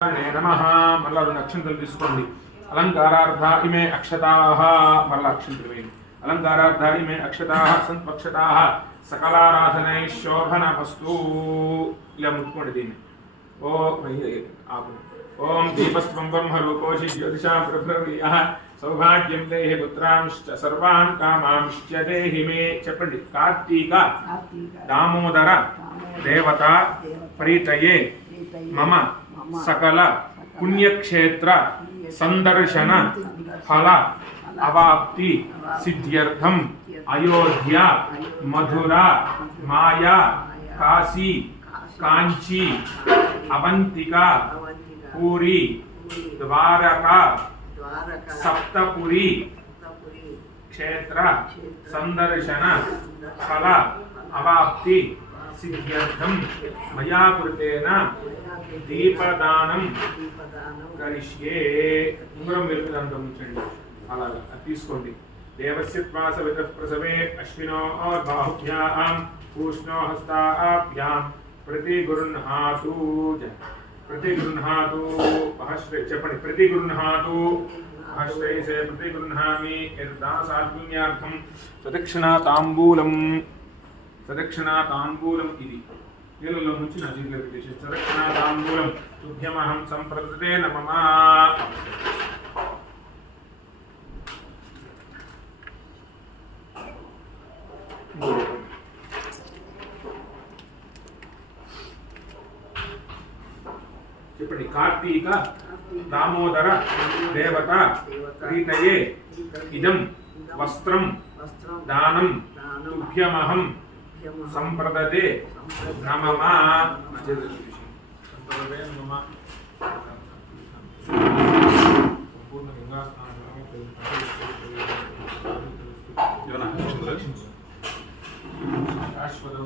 नमः मल्ल రెండు అక్షంతలు తీసుకోండి अलंकारार्थ इमे अक्षताः मल्ल अक्षंतలు వేయండి अलंकारार्थ इमे अक्षताः संपक्षताः सकलाराधनैः शोभनमस्तु ఇలా ముట్టుకోండి దీన్ని ओम दीपस्त्वं ब्रह्मरूपोऽसि ज्योतिषा प्रभृतिः सौभाग्यं देहि पुत्रांश्च सर्वान् कामांश्च देहि मे చెప్పండి కార్తీక దామోదర దేవత ప్రీతయే मम सकल पुण्यक्षेत्र संदर्शन फल अवाप्ति सिद्ध्यर्थम अयोध्या मथुरा माया काशी कांची अवंतिका पूरी द्वारका सप्तपुरी क्षेत्र संदर्शन फल अवाप्ति सिद्ध्यर्थम मया कृतेन दीपदानं करिष्ये ఉంగరం వెలుగుదంతం ఉంచండి అలాగా తీసుకోండి దేవస్య త్వాసవితః ప్రసవే అశ్వినో బాహుభ్యాం పూష్ణో హస్తాభ్యాం ప్రతిగృహ్ణాతు చెప్పండి ప్రతిగృహ్ణాతు ఆశ్రయసే ప్రతిగృహ్ణామి యదాసాత్మ్యార్థం సదక్షిణాతాంబూలం ఇది నీళ్ళలో నుంచి నా జీవితంలో పెట్టేసి సదక్షిణాతాంబూలం తుభ్యమహం సంప్రదతే నమః చెప్పండి కార్తీక దామోదర దేవత ప్రీతయే ఇదం వస్త్రం దానం తుభ్యమహం సంప్రదతే నమః శాశ్వత